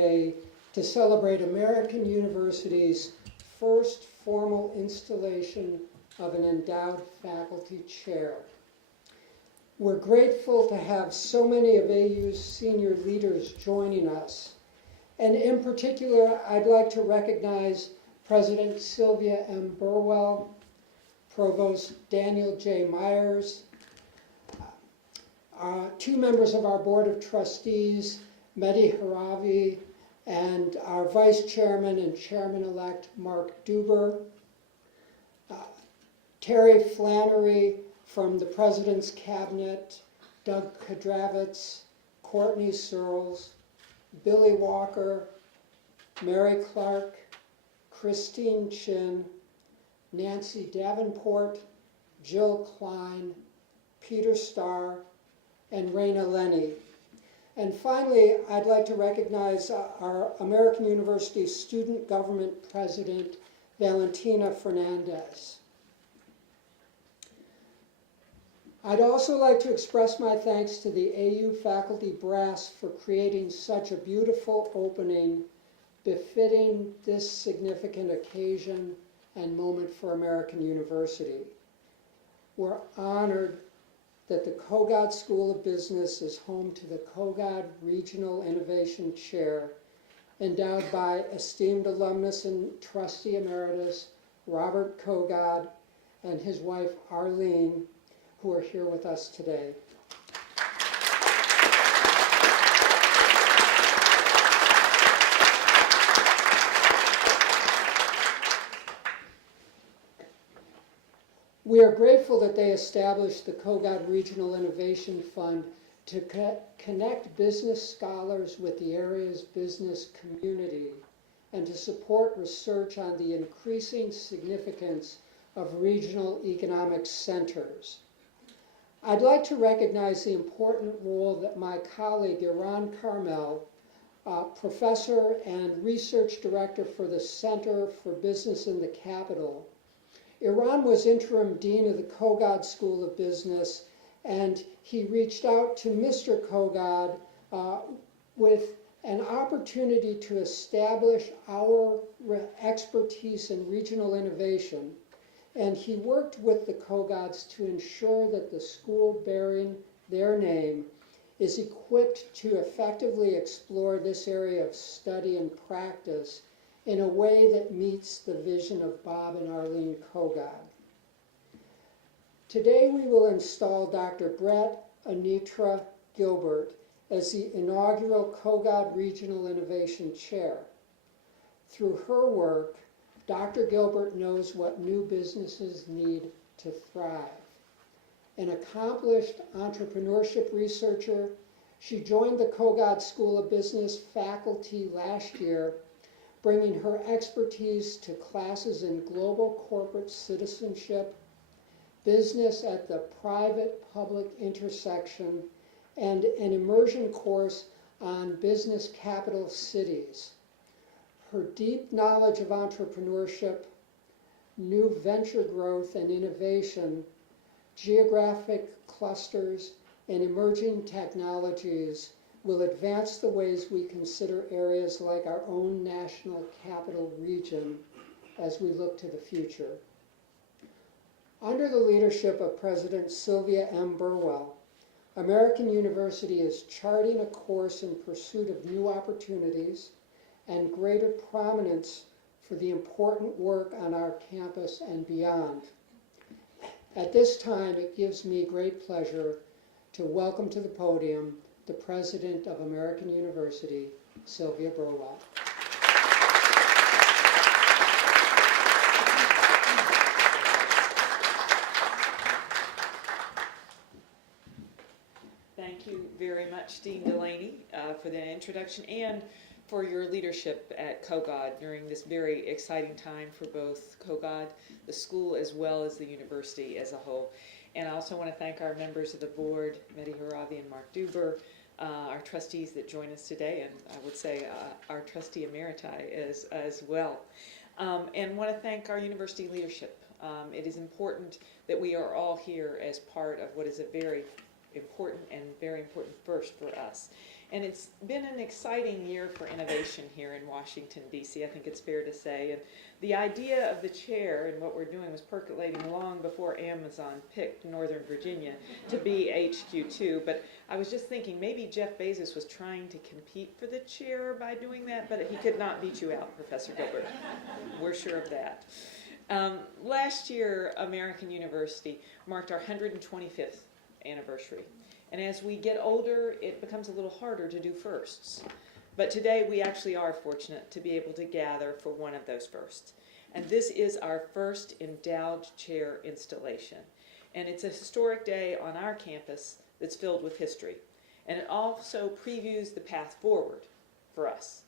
today to celebrate American University's first formal installation of an endowed faculty chair. We're grateful to have so many of AU's senior leaders joining us. And in particular, I'd like to recognize President Sylvia M. Burwell, Provost Daniel J. Myers, two members of our Board of Trustees, Mehdi Haravi, and our Vice Chairman and Chairman-elect Mark Duber, Terry Flannery from the President's Cabinet, Doug Kudravitz, Courtney Searles, Billy Walker, Mary Clark, Christine Chin, Nancy Davenport, Jill Klein, Peter Starr, and Raina Lenny. And finally, I'd like to recognize our American University Student Government President, Valentina Fernandez. I'd also like to express my thanks to the AU faculty brass for creating such a beautiful opening befitting this significant occasion and moment for American University. We're honored that the Kogod School of Business is home to the Kogod Regional Innovation Chair, endowed by esteemed alumnus and trustee emeritus Robert Kogod and his wife Arlene, who are here with us today. We are grateful that they established the Kogod Regional Innovation Fund to connect business scholars with the area's business community and to support research on the increasing significance of regional economic centers. I'd like to recognize the important role that my colleague Iran Carmel, professor and research director for the Center for Business in the Capital. Iran was interim dean of the Kogod School of Business, and he reached out to Mr. Kogod with an opportunity to establish our expertise in regional innovation. And he worked with the Kogods to ensure that the school bearing their name is equipped to effectively explore this area of study and practice in a way that meets the vision of Bob and Arlene Kogod. Today we will install Dr. Brett Anitra Gilbert as the inaugural Kogod Regional Innovation Chair. Through her work, Dr. Gilbert knows what new businesses need to thrive. An accomplished entrepreneurship researcher, she joined the Kogod School of Business faculty last year, bringing her expertise to classes in global corporate citizenship, business at the private-public intersection, and an immersion course on business capital cities. Her deep knowledge of entrepreneurship, new venture growth and innovation, geographic clusters, and emerging technologies will advance the ways we consider areas like our own national capital region as we look to the future. Under the leadership of President Sylvia M. Burwell, American University is charting a course in pursuit of new opportunities and greater prominence for the important work on our campus and beyond. At this time, it gives me great pleasure to welcome to the podium the President of American University, Sylvia Burwell. Thank you very much, Dean Delaney, for the introduction and for your leadership at Kogod during this very exciting time for both Kogod, the school, as well as the university as a whole. And I also want to thank our members of the board, Mehdi Haravi and Mark Duber, our trustees that join us today, and I would say our trustee emeriti as well. And want to thank our university leadership. It is important that we are all here as part of what is a very important and very important first for us. And it's been an exciting year for innovation here in Washington, D.C., I think it's fair to say. And the idea of the chair and what we're doing was percolating long before Amazon picked Northern Virginia to be HQ2. But I was just thinking maybe Jeff Bezos was trying to compete for the chair by doing that, but he could not beat you out, Professor Gilbert. We're sure of that. Last year, American University marked our 125th anniversary. And as we get older, it becomes a little harder to do firsts. But today we actually are fortunate to be able to gather for one of those firsts. And this is our first endowed chair installation. And it's a historic day on our campus that's filled with history. And it also previews the path forward for us.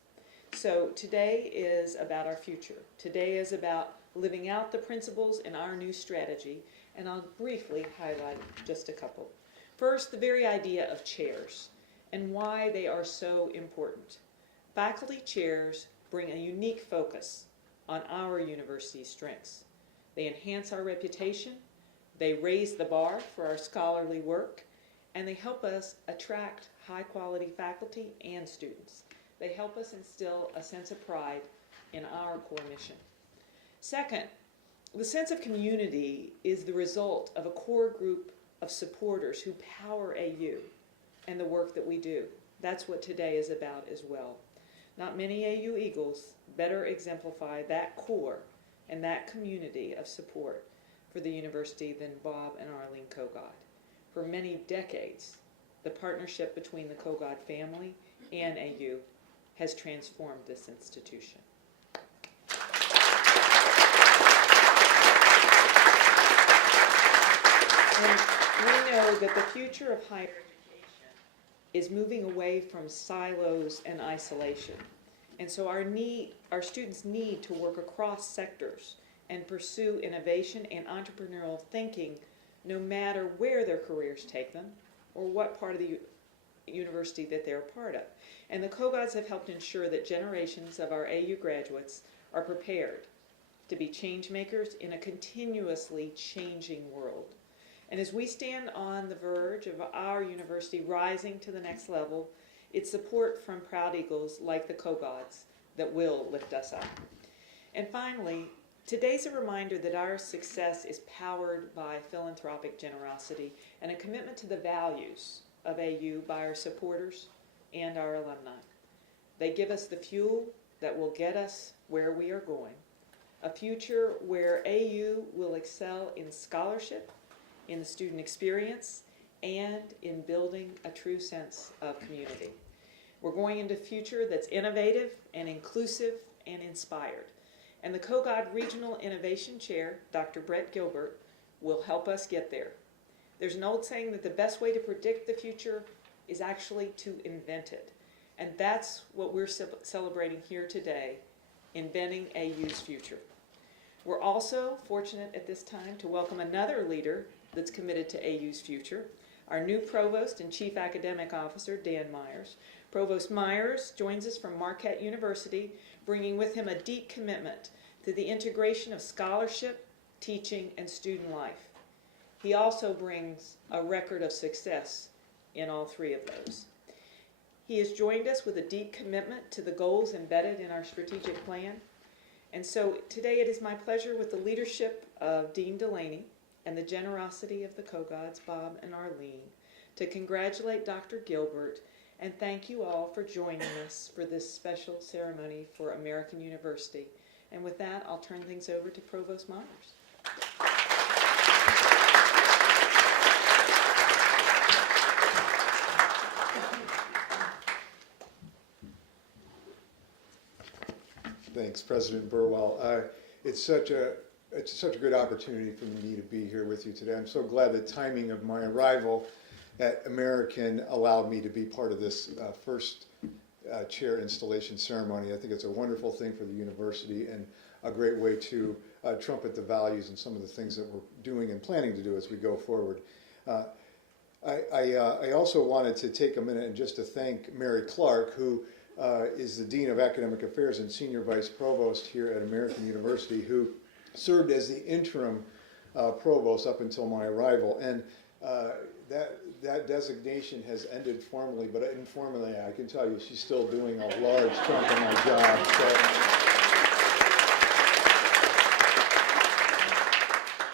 So today is about our future. Today is about living out the principles in our new strategy. And I'll briefly highlight just a couple. First, the very idea of chairs and why they are so important. Faculty chairs bring a unique focus on our university's strengths. They enhance our reputation, they raise the bar for our scholarly work, and they help us attract high-quality faculty and students. They help us instill a sense of pride in our core mission. Second, the sense of community is the result of a core group of supporters who power AU and the work that we do. That's what today is about as well. Not many AU Eagles better exemplify that core and that community of support for the university than Bob and Arlene Kogod. For many decades, the partnership between the Kogod family and AU has transformed this institution. And we know that the future of higher education is moving away from silos and isolation. And so our students need to work across sectors and pursue innovation and entrepreneurial thinking no matter where their careers take them or what part of the university that they're a part of. And the Kogods have helped ensure that generations of our AU graduates are prepared to be change makers in a continuously changing world. And as we stand on the verge of our university rising to the next level, it's support from proud Eagles like the Kogods that will lift us up. And finally, today's a reminder that our success is powered by philanthropic generosity and a commitment to the values of AU by our supporters and our alumni. They give us the fuel that will get us where we are going, a future where AU will excel in scholarship, in the student experience, and in building a true sense of community. We're going into a future that's innovative and inclusive and inspired. And the Kogod Regional Innovation Chair, Dr. Brett Gilbert, will help us get there. There's an old saying that the best way to predict the future is actually to invent it. And that's what we're celebrating here today, inventing AU's future. We're also fortunate at this time to welcome another leader that's committed to AU's future, our new Provost and Chief Academic Officer, Dan Myers. Provost Myers joins us from Marquette University, bringing with him a deep commitment to the integration of scholarship, teaching, and student life. He also brings a record of success in all three of those. He has joined us with a deep commitment to the goals embedded in our strategic plan. And so today it is my pleasure, with the leadership of Dean Delaney and the generosity of the Kogods, Bob and Arlene, to congratulate Dr. Gilbert and thank you all for joining us for this special ceremony for American University. And with that, I'll turn things over to Provost Myers. Thanks, President Burwell. It's such a good opportunity for me to be here with you today. I'm so glad the timing of my arrival at American allowed me to be part of this first chair installation ceremony. I think it's a wonderful thing for the university and a great way to trumpet the values and some of the things that we're doing and planning to do as we go forward. I also wanted to take a minute and just to thank Mary Clark, who is the Dean of Academic Affairs and Senior Vice Provost here at American University, who served as the interim provost up until my arrival. And that designation has ended formally, but informally, I can tell you, she's still doing a large chunk of my job.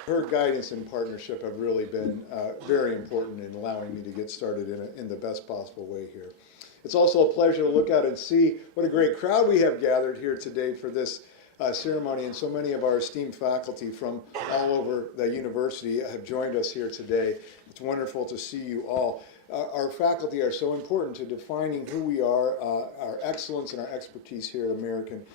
Her guidance and partnership have really been very important in allowing me to get started in the best possible way here. It's also a pleasure to look out and see what a great crowd we have gathered here today for this ceremony, and so many of our esteemed faculty from all over the university have joined us here today. It's wonderful to see you all. Our faculty are so important to defining who we are, our excellence and our expertise here at American.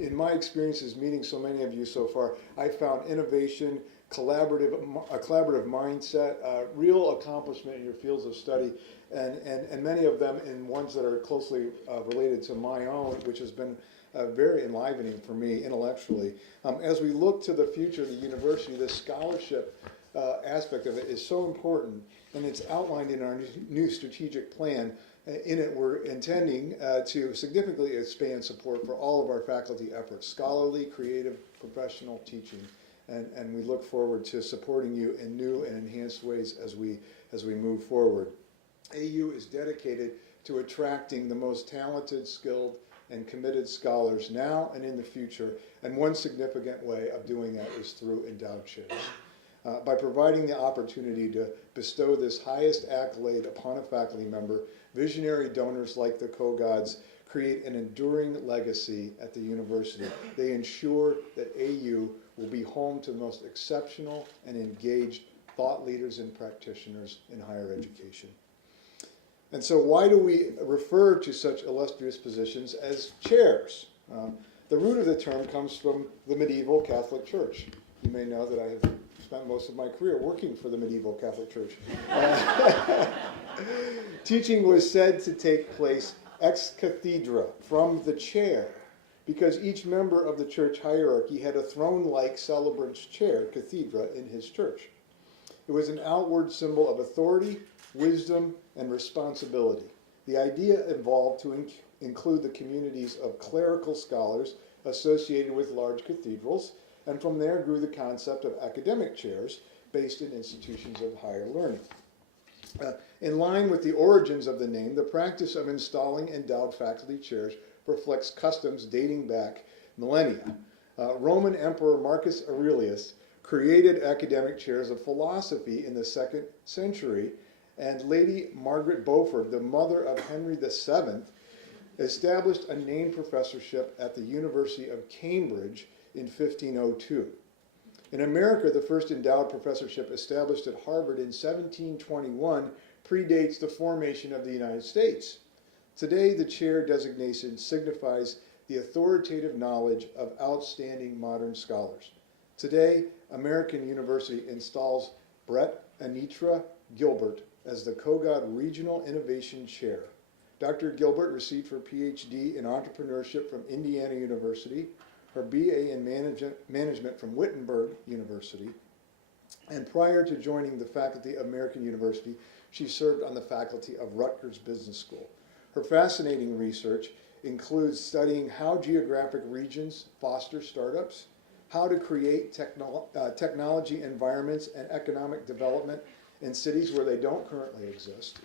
In my experiences meeting so many of you so far, I found innovation, a collaborative mindset, real accomplishment in your fields of study, and many of them in ones that are closely related to my own, which has been very enlivening for me intellectually. As we look to the future of the university, the scholarship aspect of it is so important, and it's outlined in our new strategic plan. In it, we're intending to significantly expand support for all of our faculty efforts, scholarly, creative, professional teaching, and we look forward to supporting you in new and enhanced ways as we move forward. AU is dedicated to attracting the most talented, skilled, and committed scholars now and in the future, and one significant way of doing that is through endowed chairs. By providing the opportunity to bestow this highest accolade upon a faculty member, visionary donors like the Kogods create an enduring legacy at the university. They ensure that AU will be home to the most exceptional and engaged thought leaders and practitioners in higher education. And so why do we refer to such illustrious positions as chairs? The root of the term comes from the medieval Catholic Church. You may know that I have spent most of my career working for the medieval Catholic Church. Teaching was said to take place ex cathedra, from the chair, because each member of the church hierarchy had a throne-like celebrant's chair, cathedra, in his church. It was an outward symbol of authority, wisdom, and responsibility. The idea evolved to include the communities of clerical scholars associated with large cathedrals, and from there grew the concept of academic chairs based in institutions of higher learning. In line with the origins of the name, the practice of installing endowed faculty chairs reflects customs dating back millennia. Roman Emperor Marcus Aurelius created academic chairs of philosophy in the 2nd century, and Lady Margaret Beaufort, the mother of Henry VII, established a named professorship at the University of Cambridge in 1502. In America, the first endowed professorship established at Harvard in 1721 predates the formation of the United States. Today, the chair designation signifies the authoritative knowledge of outstanding modern scholars. Today, American University installs Brett Anitra Gilbert as the Kogod Regional Innovation Chair. Dr. Gilbert received her PhD in entrepreneurship from Indiana University, her BA in management from Wittenberg University, and prior to joining the faculty of American University, she served on the faculty of Rutgers Business School. Her fascinating research includes studying how geographic regions foster startups, how to create technology environments and economic development in cities where they don't currently exist,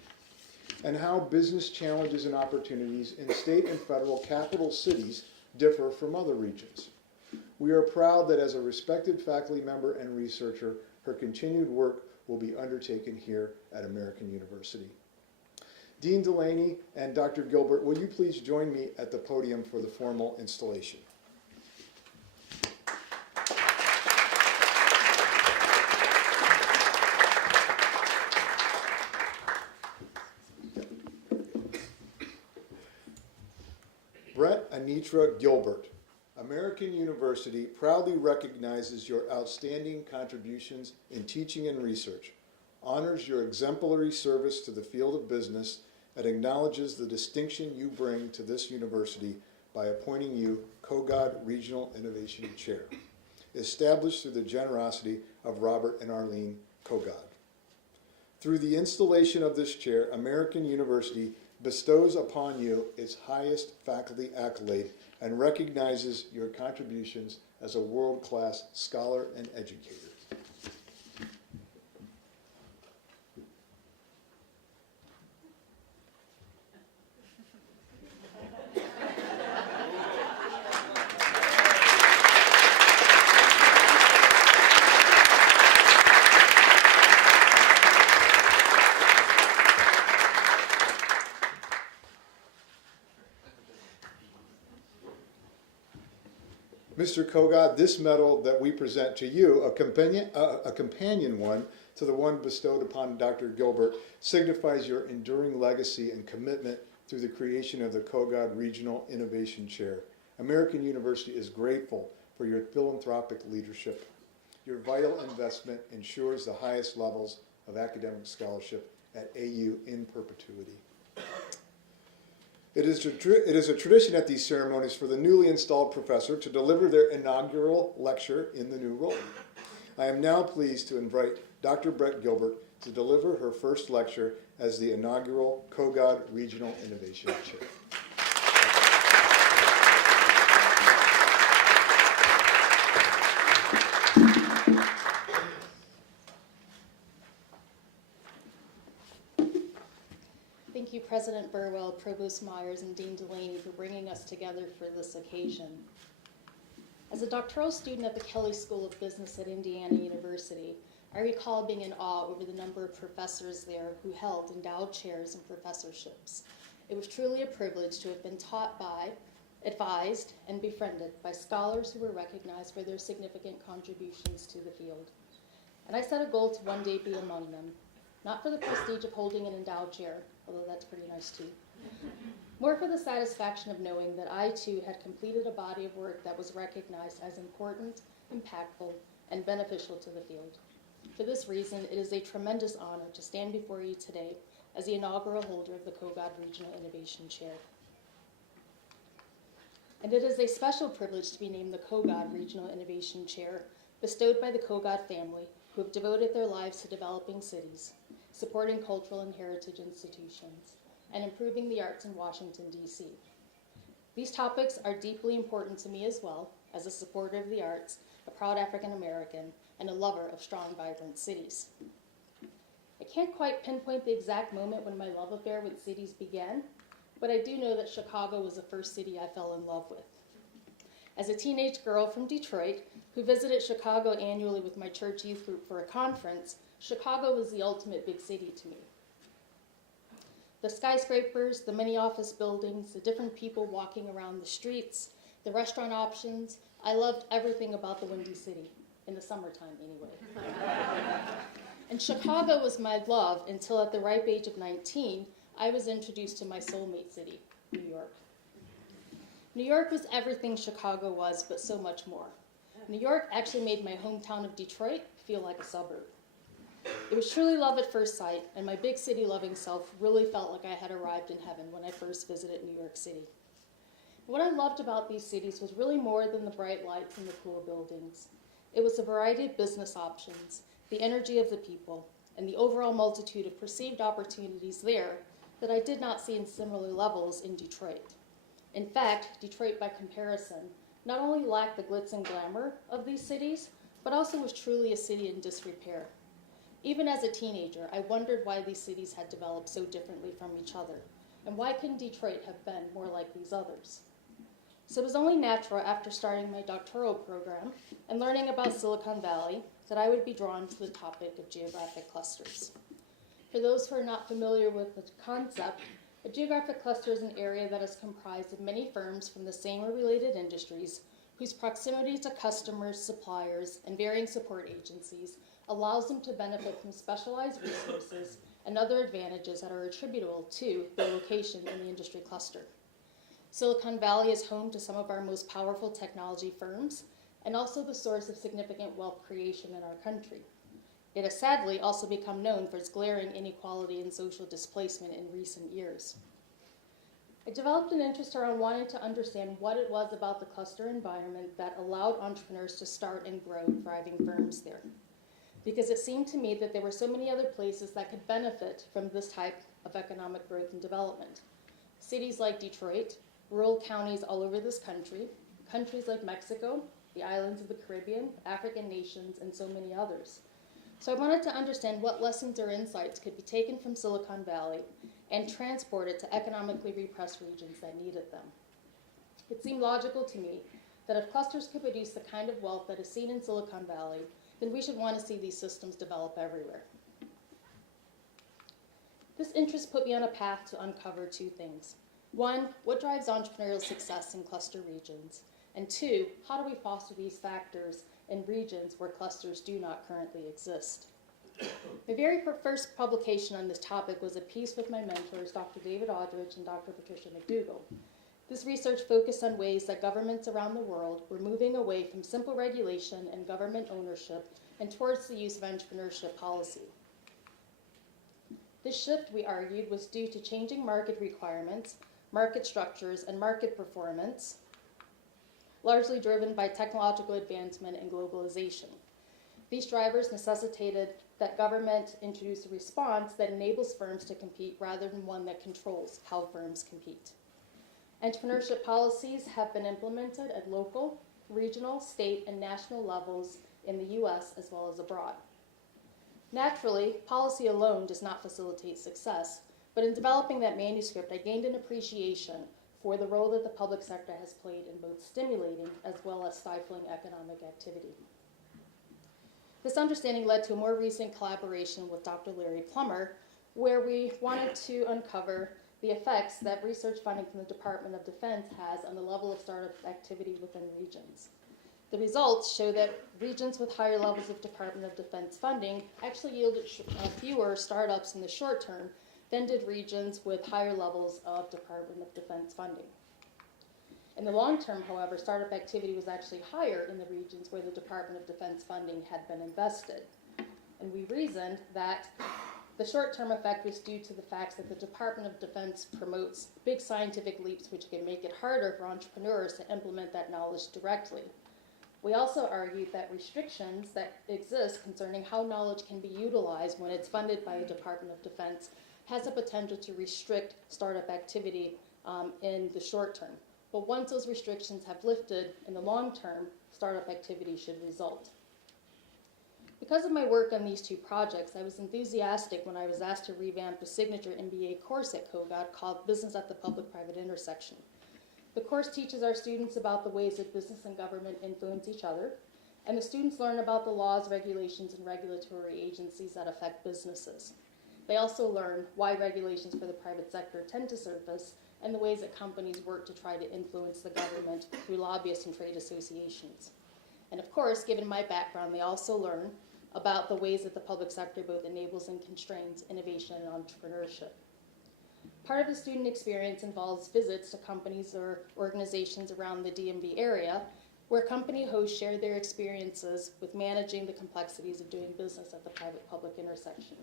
and how business challenges and opportunities in state and federal capital cities differ from other regions. We are proud that as a respected faculty member and researcher, her continued work will be undertaken here at American University. Dean Delaney and Dr. Gilbert, will you please join me at the podium for the formal installation? Brett Anitra Gilbert, American University proudly recognizes your outstanding contributions in teaching and research, honors your exemplary service to the field of business, and acknowledges the distinction you bring to this university by appointing you Kogod Regional Innovation Chair, established through the generosity of Robert and Arlene Kogod. Through the installation of this chair, American University bestows upon you its highest faculty accolade and recognizes your contributions as a world-class scholar and educator. Mr. Kogod, this medal that we present to you, a companion one to the one bestowed upon Dr. Gilbert, signifies your enduring legacy and commitment through the creation of the Kogod Regional Innovation Chair. American University is grateful for your philanthropic leadership. Your vital investment ensures the highest levels of academic scholarship at AU in perpetuity. It is a tradition at these ceremonies for the newly installed professor to deliver their inaugural lecture in the new role. I am now pleased to invite Dr. Brett Gilbert to deliver her first lecture as the inaugural Kogod Regional Innovation Chair. Thank you, President Burwell, Provost Myers, and Dean Delaney for bringing us together for this occasion. As a doctoral student at the Kelley School of Business at Indiana University, I recall being in awe over the number of professors there who held endowed chairs and professorships. It was truly a privilege to have been taught by, advised, and befriended by scholars who were recognized for their significant contributions to the field. And I set a goal to one day be among them, not for the prestige of holding an endowed chair, although that's pretty nice too, more for the satisfaction of knowing that I too had completed a body of work that was recognized as important, impactful, and beneficial to the field. For this reason, it is a tremendous honor to stand before you today as the inaugural holder of the Kogod Regional Innovation Chair. And it is a special privilege to be named the Kogod Regional Innovation Chair, bestowed by the Kogod family, who have devoted their lives to developing cities, supporting cultural and heritage institutions, and improving the arts in Washington, D.C. These topics are deeply important to me as well, as a supporter of the arts, a proud African American, and a lover of strong, vibrant cities. I can't quite pinpoint the exact moment when my love affair with cities began, but I do know that Chicago was the first city I fell in love with. As a teenage girl from Detroit, who visited Chicago annually with my church youth group for a conference, Chicago was the ultimate big city to me. The skyscrapers, the many office buildings, the different people walking around the streets, the restaurant options, I loved everything about the Windy City, in the summertime anyway. And Chicago was my love until at the ripe age of 19, I was introduced to my soulmate city, New York. New York was everything Chicago was, but so much more. New York actually made my hometown of Detroit feel like a suburb. It was truly love at first sight, and my big city loving self really felt like I had arrived in heaven when I first visited New York City. What I loved about these cities was really more than the bright lights and the cool buildings. It was a variety of business options, the energy of the people, and the overall multitude of perceived opportunities there that I did not see in similar levels in Detroit. In fact, Detroit, by comparison, not only lacked the glitz and glamour of these cities, but also was truly a city in disrepair. Even as a teenager, I wondered why these cities had developed so differently from each other, and why couldn't Detroit have been more like these others? So it was only natural after starting my doctoral program and learning about Silicon Valley that I would be drawn to the topic of geographic clusters. For those who are not familiar with the concept, a geographic cluster is an area that is comprised of many firms from the same or related industries whose proximity to customers, suppliers, and varying support agencies allows them to benefit from specialized resources and other advantages that are attributable to their location in the industry cluster. Silicon Valley is home to some of our most powerful technology firms and also the source of significant wealth creation in our country. It has sadly also become known for its glaring inequality and social displacement in recent years. I developed an interest around wanting to understand what it was about the cluster environment that allowed entrepreneurs to start and grow thriving firms there, because it seemed to me that there were so many other places that could benefit from this type of economic growth and development. Cities like Detroit, rural counties all over this country, countries like Mexico, the islands of the Caribbean, African nations, and so many others. So I wanted to understand what lessons or insights could be taken from Silicon Valley and transported to economically repressed regions that needed them. It seemed logical to me that if clusters could produce the kind of wealth that is seen in Silicon Valley, then we should want to see these systems develop everywhere. This interest put me on a path to uncover two things. One, what drives entrepreneurial success in cluster regions? And two, how do we foster these factors in regions where clusters do not currently exist? My very first publication on this topic was a piece with my mentors, Dr. David Aldrich and Dr. Patricia McDougall. This research focused on ways that governments around the world were moving away from simple regulation and government ownership and towards the use of entrepreneurship policy. This shift, we argued, was due to changing market requirements, market structures, and market performance, largely driven by technological advancement and globalization. These drivers necessitated that government introduce a response that enables firms to compete rather than one that controls how firms compete. Entrepreneurship policies have been implemented at local, regional, state, and national levels in the U.S. as well as abroad. Naturally, policy alone does not facilitate success, but in developing that manuscript, I gained an appreciation for the role that the public sector has played in both stimulating as well as stifling economic activity. This understanding led to a more recent collaboration with Dr. Larry Plummer, where we wanted to uncover the effects that research funding from the Department of Defense has on the level of startup activity within regions. The results show that regions with higher levels of Department of Defense funding actually yielded fewer startups in the short term than did regions with higher levels of Department of Defense funding. In the long term, however, startup activity was actually higher in the regions where the Department of Defense funding had been invested. And we reasoned that the short-term effect was due to the fact that the Department of Defense promotes big scientific leaps which can make it harder for entrepreneurs to implement that knowledge directly. We also argued that restrictions that exist concerning how knowledge can be utilized when it's funded by the Department of Defense has the potential to restrict startup activity in the short term. But once those restrictions have lifted in the long term, startup activity should result. Because of my work on these two projects, I was enthusiastic when I was asked to revamp a signature MBA course at Kogod called Business at the Public-Private Intersection. The course teaches our students about the ways that business and government influence each other, and the students learn about the laws, regulations, and regulatory agencies that affect businesses. They also learn why regulations for the private sector tend to surface and the ways that companies work to try to influence the government through lobbyists and trade associations. And of course, given my background, they also learn about the ways that the public sector both enables and constrains innovation and entrepreneurship. Part of the student experience involves visits to companies or organizations around the DMV area where company hosts share their experiences with managing the complexities of doing business at the private-public intersection.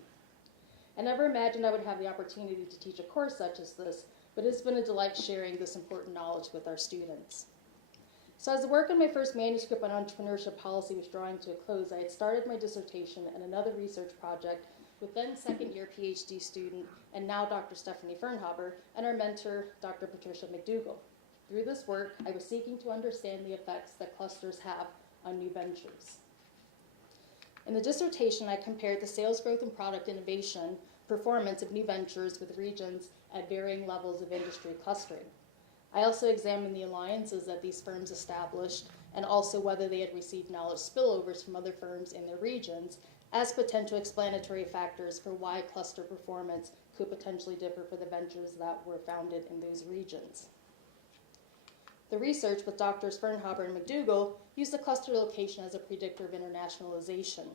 I never imagined I would have the opportunity to teach a course such as this, but it's been a delight sharing this important knowledge with our students. So as the work on my first manuscript on entrepreneurship policy was drawing to a close, I had started my dissertation and another research project with then second-year PhD student and now Dr. Stephanie Fernhaber and our mentor, Dr. Patricia McDougall. Through this work, I was seeking to understand the effects that clusters have on new ventures. In the dissertation, I compared the sales growth and product innovation performance of new ventures with regions at varying levels of industry clustering. I also examined the alliances that these firms established and also whether they had received knowledge spillovers from other firms in their regions as potential explanatory factors for why cluster performance could potentially differ for the ventures that were founded in those regions. The research with Drs. Fernhaber and McDougall used the cluster location as a predictor of internationalization.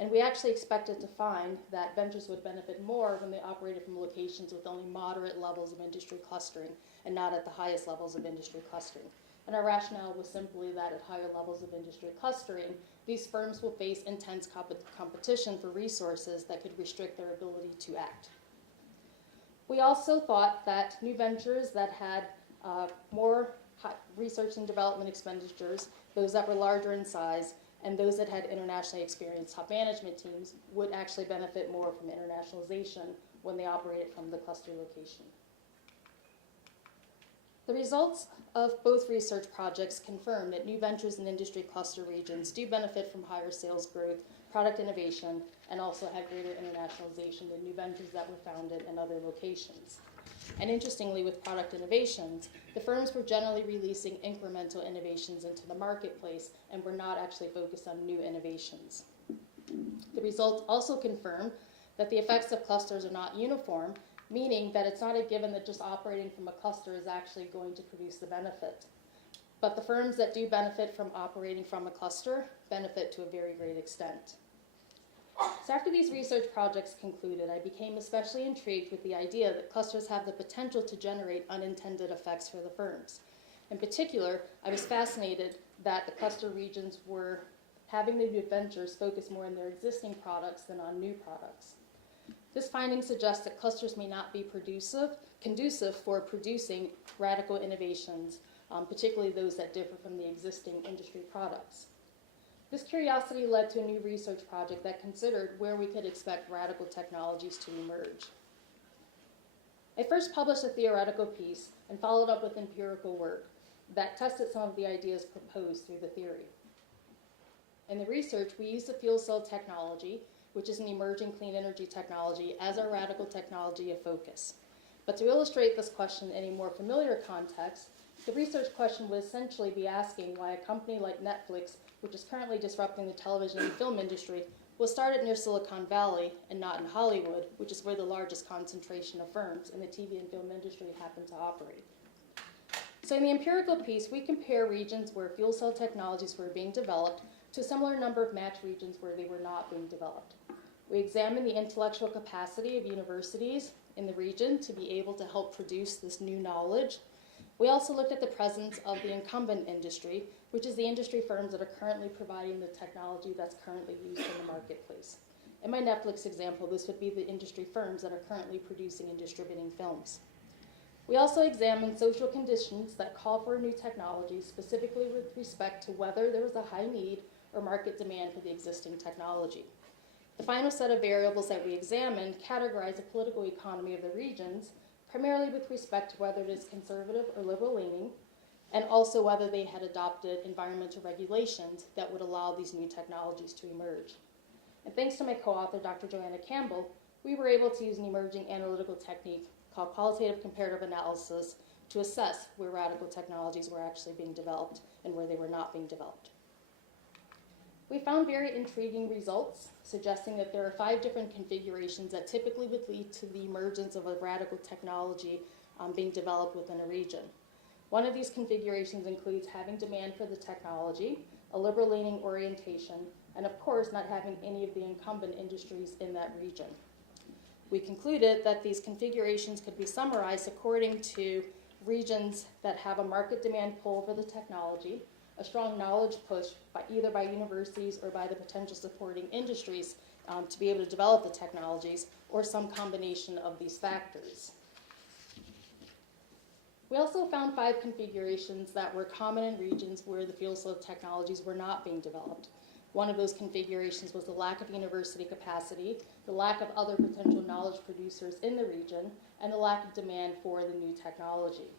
And we actually expected to find that ventures would benefit more when they operated from locations with only moderate levels of industry clustering and not at the highest levels of industry clustering. And our rationale was simply that at higher levels of industry clustering, these firms will face intense competition for resources that could restrict their ability to act. We also thought that new ventures that had more research and development expenditures, those that were larger in size, and those that had internationally experienced top management teams would actually benefit more from internationalization when they operated from the cluster location. The results of both research projects confirm that new ventures in industry cluster regions do benefit from higher sales growth, product innovation, and also have greater internationalization than new ventures that were founded in other locations. And interestingly, with product innovations, the firms were generally releasing incremental innovations into the marketplace and were not actually focused on new innovations. The results also confirm that the effects of clusters are not uniform, meaning that it's not a given that just operating from a cluster is actually going to produce the benefit. but the firms that do benefit from operating from a cluster benefit to a very great extent. So after these research projects concluded, I became especially intrigued with the idea that clusters have the potential to generate unintended effects for the firms. In particular, I was fascinated that the cluster regions were having the new ventures focus more on their existing products than on new products. This finding suggests that clusters may not be conducive for producing radical innovations, particularly those that differ from the existing industry products. This curiosity led to a new research project that considered where we could expect radical technologies to emerge. I first published a theoretical piece and followed up with empirical work that tested some of the ideas proposed through the theory. In the research, we used the fuel cell technology, which is an emerging clean energy technology, as our radical technology of focus. But to illustrate this question in a more familiar context, the research question would essentially be asking why a company like Netflix, which is currently disrupting the television and film industry, was started near Silicon Valley and not in Hollywood, which is where the largest concentration of firms in the TV and film industry happen to operate. So in the empirical piece, we compare regions where fuel cell technologies were being developed to a similar number of matched regions where they were not being developed. We examine the intellectual capacity of universities in the region to be able to help produce this new knowledge. We also looked at the presence of the incumbent industry, which is the industry firms that are currently providing the technology that's currently used in the marketplace. In my Netflix example, this would be the industry firms that are currently producing and distributing films. We also examined social conditions that call for new technologies, specifically with respect to whether there was a high need or market demand for the existing technology. The final set of variables that we examined categorize the political economy of the regions, primarily with respect to whether it is conservative or liberal leaning, and also whether they had adopted environmental regulations that would allow these new technologies to emerge. And thanks to my co-author, Dr. Joanna Campbell, we were able to use an emerging analytical technique called qualitative comparative analysis to assess where radical technologies were actually being developed and where they were not being developed. We found very intriguing results, suggesting that there are 5 different configurations that typically would lead to the emergence of a radical technology being developed within a region. One of these configurations includes having demand for the technology, a liberal-leaning orientation, and of course not having any of the incumbent industries in that region. We concluded that these configurations could be summarized according to regions that have a market demand pull for the technology, a strong knowledge push either by universities or by the potential supporting industries to be able to develop the technologies, or some combination of these factors. We also found 5 configurations that were common in regions where the fuel cell technologies were not being developed. One of those configurations was the lack of university capacity, the lack of other potential knowledge producers in the region, and the lack of demand for the new technology.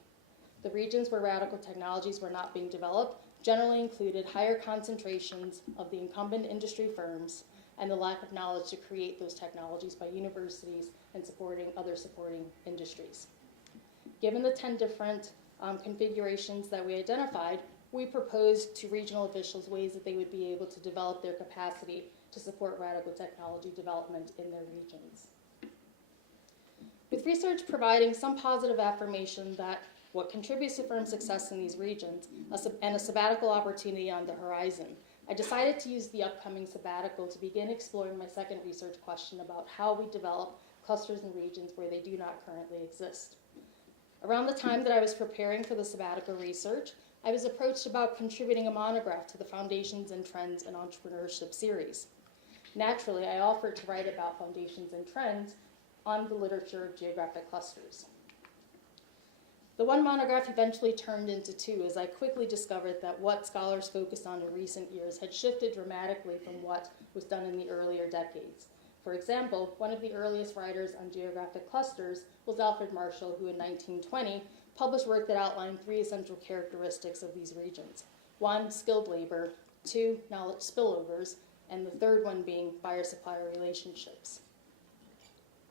The regions where radical technologies were not being developed generally included higher concentrations of the incumbent industry firms and the lack of knowledge to create those technologies by universities and other supporting industries. Given the 10 different configurations that we identified, we proposed to regional officials ways that they would be able to develop their capacity to support radical technology development in their regions. With research providing some positive affirmation that what contributes to firm success in these regions, and a sabbatical opportunity on the horizon, I decided to use the upcoming sabbatical to begin exploring my second research question about how we develop clusters in regions where they do not currently exist. Around the time that I was preparing for the sabbatical research, I was approached about contributing a monograph to the Foundations and Trends in Entrepreneurship series. Naturally, I offered to write about foundations and trends on the literature of geographic clusters. The one monograph eventually turned into 2 as I quickly discovered that what scholars focused on in recent years had shifted dramatically from what was done in the earlier decades. For example, one of the earliest writers on geographic clusters was Alfred Marshall, who in 1920 published work that outlined 3 essential characteristics of these regions. 1, skilled labor, 2, knowledge spillovers, and the third one being buyer-supplier relationships.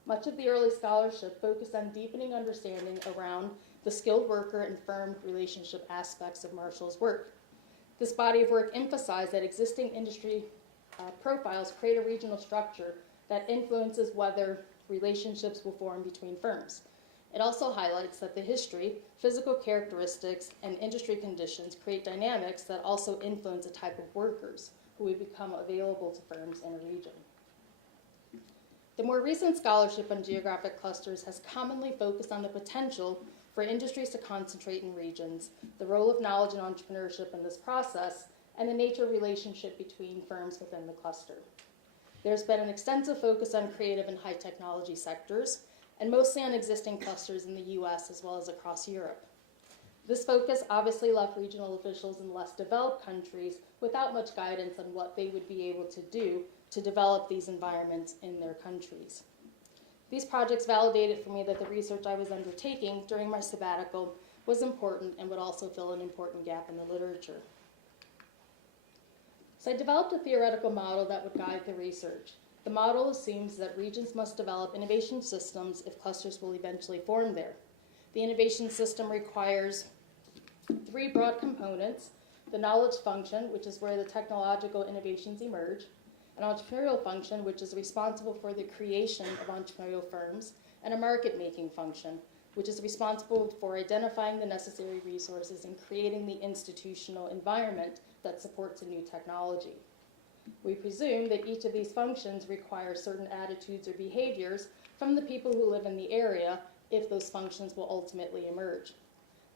Much of the early scholarship focused on deepening understanding around the skilled worker and firm relationship aspects of Marshall's work. This body of work emphasized that existing industry profiles create a regional structure that influences whether relationships will form between firms. It also highlights that the history, physical characteristics, and industry conditions create dynamics that also influence the type of workers who would become available to firms in a region. The more recent scholarship on geographic clusters has commonly focused on the potential for industries to concentrate in regions, the role of knowledge and entrepreneurship in this process, and the nature relationship between firms within the cluster. There's been an extensive focus on creative and high technology sectors, and mostly on existing clusters in the US as well as across Europe. This focus obviously left regional officials in less developed countries without much guidance on what they would be able to do to develop these environments in their countries. These projects validated for me that the research I was undertaking during my sabbatical was important and would also fill an important gap in the literature. So I developed a theoretical model that would guide the research. The model assumes that regions must develop innovation systems if clusters will eventually form there. The innovation system requires 3 broad components: the knowledge function, which is where the technological innovations emerge, an entrepreneurial function, which is responsible for the creation of entrepreneurial firms, and a market-making function, which is responsible for identifying the necessary resources and creating the institutional environment that supports a new technology. We presume that each of these functions require certain attitudes or behaviors from the people who live in the area if those functions will ultimately emerge.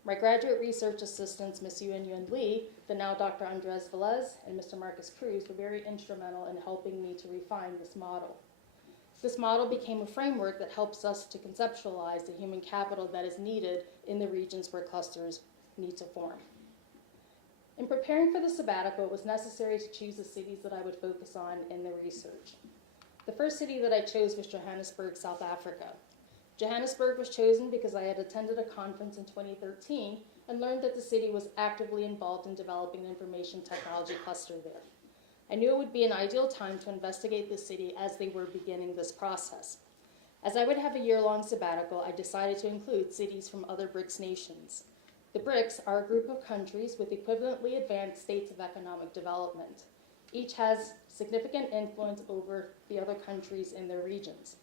My graduate research assistants, Ms. Yuan Lee, the now Dr. Andres Velez, and Mr. Marcus Cruz were very instrumental in helping me to refine this model. This model became a framework that helps us to conceptualize the human capital that is needed in the regions where clusters need to form. In preparing for the sabbatical, it was necessary to choose the cities that I would focus on in the research. The first city that I chose was Johannesburg, South Africa. Johannesburg was chosen because I had attended a conference in 2013 and learned that the city was actively involved in developing an information technology cluster there. I knew it would be an ideal time to investigate the city as they were beginning this process. As I would have a year-long sabbatical, I decided to include cities from other BRICS nations. The BRICS are a group of countries with equivalently advanced states of economic development. Each has significant influence over the other countries in their regions.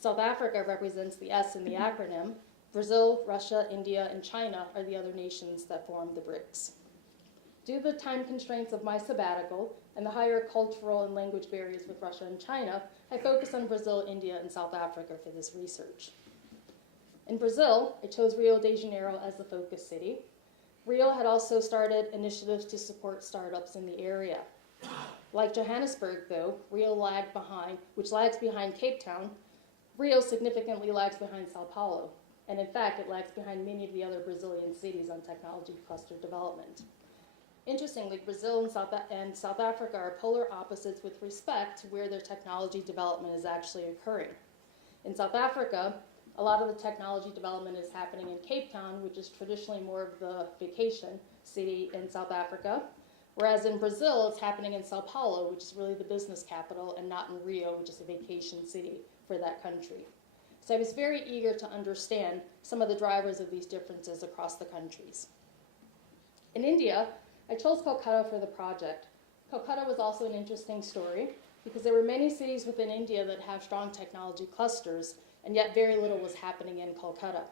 South Africa represents the S in the acronym. Brazil, Russia, India, and China are the other nations that form the BRICS. Due to the time constraints of my sabbatical and the higher cultural and language barriers with Russia and China, I focused on Brazil, India, and South Africa for this research. In Brazil, I chose Rio de Janeiro as the focus city. Rio had also started initiatives to support startups in the area. Like Johannesburg, though, Rio lagged behind, which lags behind Cape Town. Rio significantly lags behind Sao Paulo, and in fact, it lags behind many of the other Brazilian cities on technology cluster development. Interestingly, Brazil and South Africa are polar opposites with respect to where their technology development is actually occurring. In South Africa, a lot of the technology development is happening in Cape Town, which is traditionally more of the vacation city in South Africa, whereas in Brazil, it's happening in Sao Paulo, which is really the business capital, and not in Rio, which is a vacation city for that country. So I was very eager to understand some of the drivers of these differences across the countries. In India, I chose Kolkata for the project. Kolkata was also an interesting story because there were many cities within India that have strong technology clusters, and yet very little was happening in Kolkata.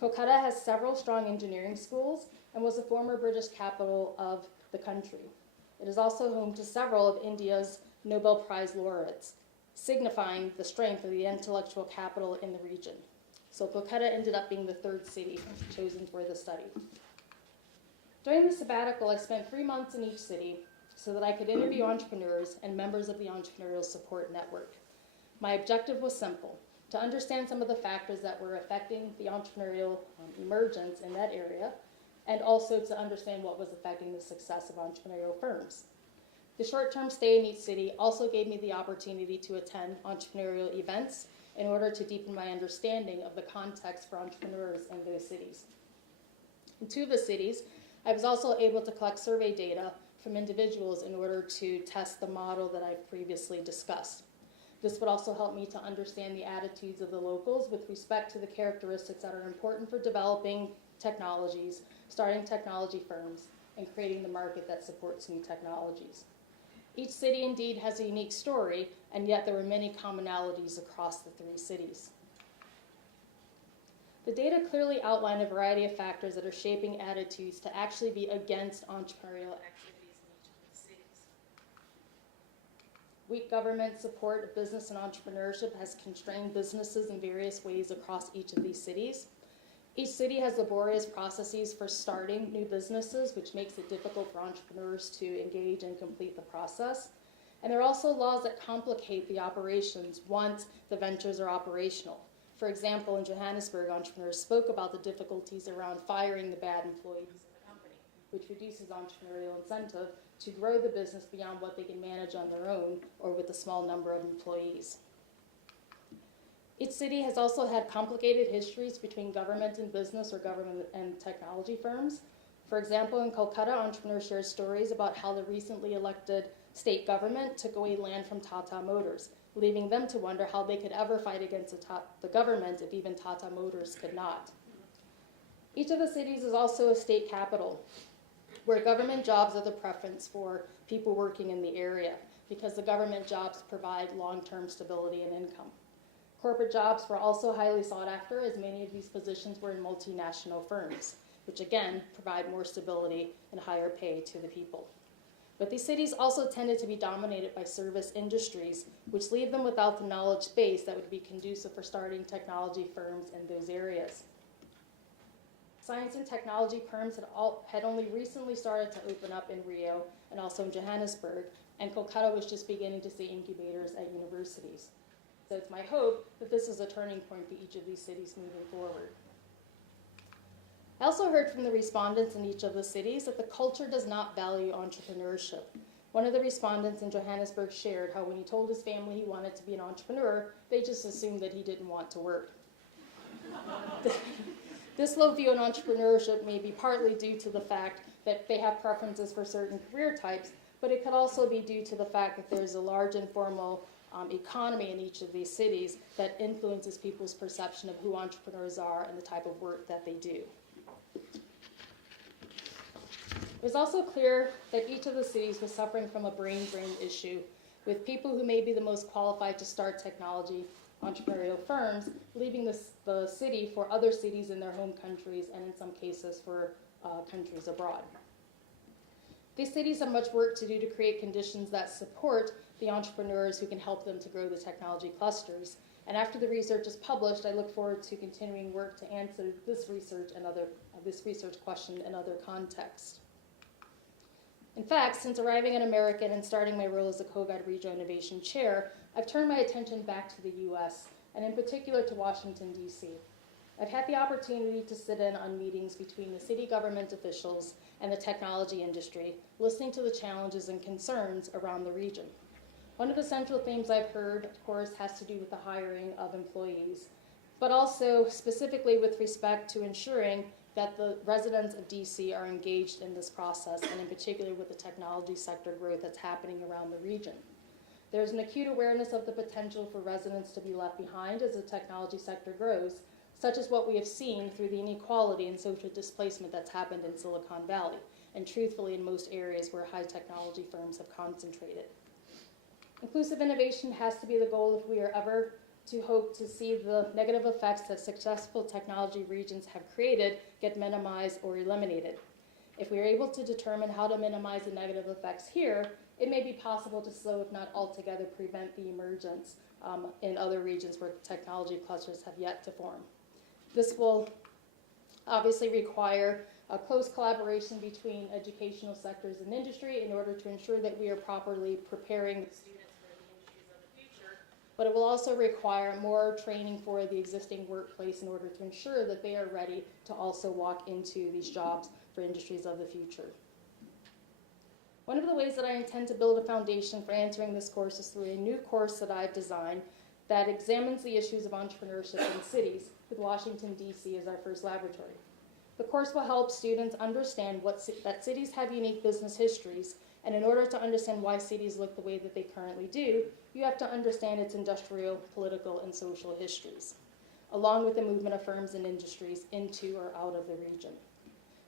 Kolkata has several strong engineering schools and was the former British capital of the country. It is also home to several of India's Nobel Prize laureates, signifying the strength of the intellectual capital in the region. So Kolkata ended up being the 3rd city chosen for the study. During the sabbatical, I spent 3 months in each city so that I could interview entrepreneurs and members of the entrepreneurial support network. My objective was simple: to understand some of the factors that were affecting the entrepreneurial emergence in that area, and also to understand what was affecting the success of entrepreneurial firms. The short-term stay in each city also gave me the opportunity to attend entrepreneurial events in order to deepen my understanding of the context for entrepreneurs in those cities. In 2 of the cities, I was also able to collect survey data from individuals in order to test the model that I've previously discussed. This would also help me to understand the attitudes of the locals with respect to the characteristics that are important for developing technologies, starting technology firms, and creating the market that supports new technologies. Each city indeed has a unique story, and yet there were many commonalities across the 3 cities. The data clearly outline a variety of factors that are shaping attitudes to actually be against entrepreneurial activities in each of the cities. Weak government support of business and entrepreneurship has constrained businesses in various ways across each of these cities. Each city has laborious processes for starting new businesses, which makes it difficult for entrepreneurs to engage and complete the process. And there are also laws that complicate the operations once the ventures are operational. For example, in Johannesburg, entrepreneurs spoke about the difficulties around firing the bad employees in the company, which reduces entrepreneurial incentive to grow the business beyond what they can manage on their own or with a small number of employees. Each city has also had complicated histories between government and business or government and technology firms. For example, in Kolkata, entrepreneurs shared stories about how the recently elected state government took away land from Tata Motors, leaving them to wonder how they could ever fight against the government if even Tata Motors could not. Each of the cities is also a state capital, where government jobs are the preference for people working in the area, because the government jobs provide long-term stability and income. Corporate jobs were also highly sought after, as many of these positions were in multinational firms, which again provide more stability and higher pay to the people. But these cities also tended to be dominated by service industries, which leave them without the knowledge base that would be conducive for starting technology firms in those areas. Science and technology firms had only recently started to open up in Rio and also in Johannesburg, and Kolkata was just beginning to see incubators at universities. So it's my hope that this is a turning point for each of these cities moving forward. I also heard from the respondents in each of the cities that the culture does not value entrepreneurship. One of the respondents in Johannesburg shared how when he told his family he wanted to be an entrepreneur, they just assumed that he didn't want to work. This low view on entrepreneurship may be partly due to the fact that they have preferences for certain career types, but it could also be due to the fact that there's a large informal economy in each of these cities that influences people's perception of who entrepreneurs are and the type of work that they do. It was also clear that each of the cities was suffering from a brain drain issue, with people who may be the most qualified to start technology entrepreneurial firms leaving the city for other cities in their home countries and in some cases for countries abroad. These cities have much work to do to create conditions that support the entrepreneurs who can help them to grow the technology clusters. And after the research is published, I look forward to continuing work to answer this research question in other contexts. In fact, since arriving in America and starting my role as the Kogod Regional Innovation Chair, I've turned my attention back to the US, and in particular to Washington, D.C. I've had the opportunity to sit in on meetings between the city government officials and the technology industry, listening to the challenges and concerns around the region. One of the central themes I've heard, of course, has to do with the hiring of employees, but also specifically with respect to ensuring that the residents of DC are engaged in this process, and in particular with the technology sector growth that's happening around the region. There's an acute awareness of the potential for residents to be left behind as the technology sector grows, such as what we have seen through the inequality and social displacement that's happened in Silicon Valley, and truthfully in most areas where high technology firms have concentrated. Inclusive innovation has to be the goal if we are ever to hope to see the negative effects that successful technology regions have created get minimized or eliminated. If we are able to determine how to minimize the negative effects here, it may be possible to slow, if not altogether, prevent the emergence in other regions where technology clusters have yet to form. This will obviously require a close collaboration between educational sectors and industry in order to ensure that we are properly preparing the students for the industries of the future, but it will also require more training for the existing workplace in order to ensure that they are ready to also walk into these jobs for industries of the future. One of the ways that I intend to build a foundation for answering this course is through a new course that I've designed that examines the issues of entrepreneurship in cities, with Washington, D.C. as our first laboratory. The course will help students understand that cities have unique business histories, and in order to understand why cities look the way that they currently do, you have to understand its industrial, political, and social histories, along with the movement of firms and industries into or out of the region.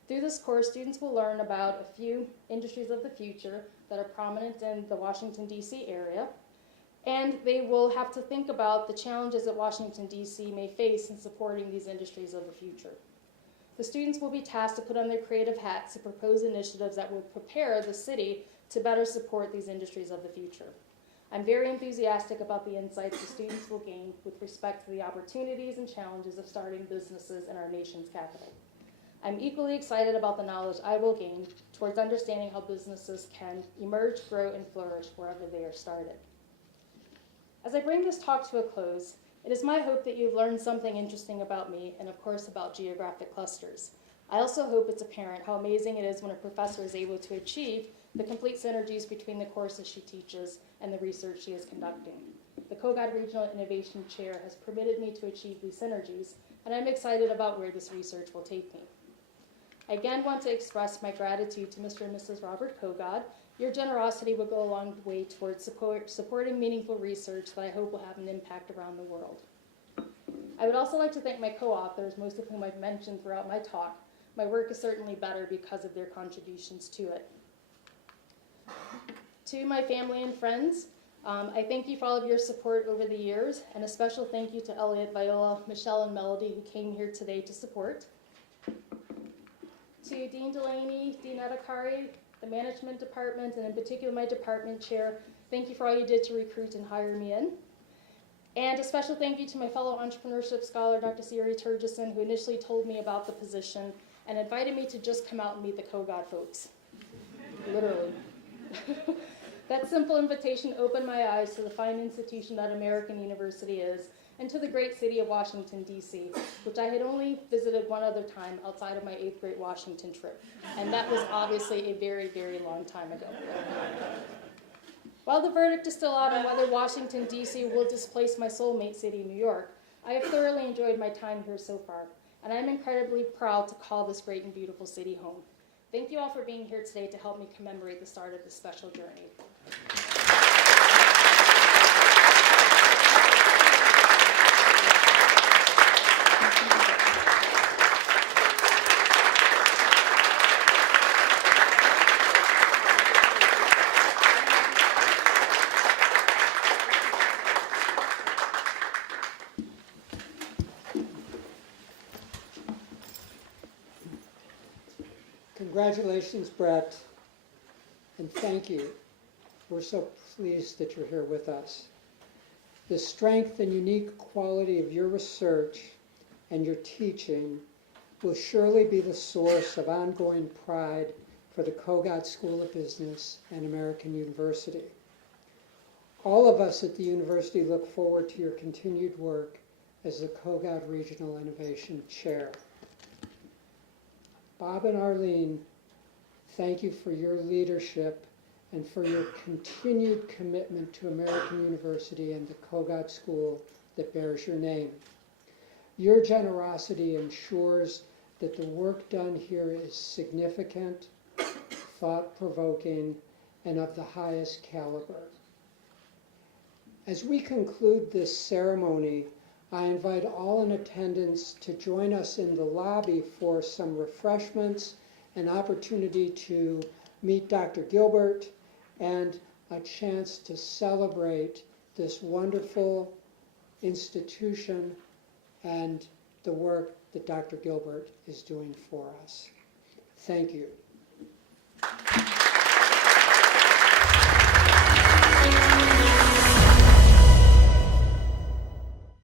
Through this course, students will learn about a few industries of the future that are prominent in the Washington, D.C. area, And they will have to think about the challenges that Washington, D.C. may face in supporting these industries of the future. The students will be tasked to put on their creative hats to propose initiatives that will prepare the city to better support these industries of the future. I'm very enthusiastic about the insights the students will gain with respect to the opportunities and challenges of starting businesses in our nation's capital. I'm equally excited about the knowledge I will gain towards understanding how businesses can emerge, grow, and flourish wherever they are started. As I bring this talk to a close, it is my hope that you've learned something interesting about me and, of course, about geographic clusters. I also hope it's apparent how amazing it is when a professor is able to achieve the complete synergies between the courses she teaches and the research she is conducting. The Kogod Regional Innovation Chair has permitted me to achieve these synergies, and I'm excited about where this research will take me. I again want to express my gratitude to Mr. and Mrs. Robert Kogod. Your generosity will go a long way towards supporting meaningful research that I hope will have an impact around the world. I would also like to thank my co-authors, most of whom I've mentioned throughout my talk. My work is certainly better because of their contributions to it. To my family and friends, I thank you for all of your support over the years, and a special thank you to Elliot, Viola, Michelle, and Melody, who came here today to support. To Dean Delaney, Dean Edakari, the management department, and in particular my department chair, thank you for all you did to recruit and hire me in. And a special thank you to my fellow entrepreneurship scholar, Dr. Siri Turgison, who initially told me about the position and invited me to just come out and meet the Kogod folks. Literally. That simple invitation opened my eyes to the fine institution that American University is, and to the great city of Washington, D.C., which I had only visited one other time outside of my 8th grade Washington trip. And that was obviously a very, very long time ago. While the verdict is still out on whether Washington, D.C. will displace my soulmate city, New York, I have thoroughly enjoyed my time here so far, and I'm incredibly proud to call this great and beautiful city home. Thank you all for being here today to help me commemorate the start of this special journey. Congratulations, Brett, and thank you. We're so pleased that you're here with us. The strength and unique quality of your research and your teaching will surely be the source of ongoing pride for the Kogod School of Business and American University. All of us at the university look forward to your continued work as the Kogod Regional Innovation Chair. Bob and Arlene, thank you for your leadership and for your continued commitment to American University and the Kogod School that bears your name. Your generosity ensures that the work done here is significant, thought-provoking, and of the highest caliber. As we conclude this ceremony, I invite all in attendance to join us in the lobby for some refreshments, an opportunity to meet Dr. Gilbert, and a chance to celebrate this wonderful institution and the work that Dr. Gilbert is doing for us. Thank you.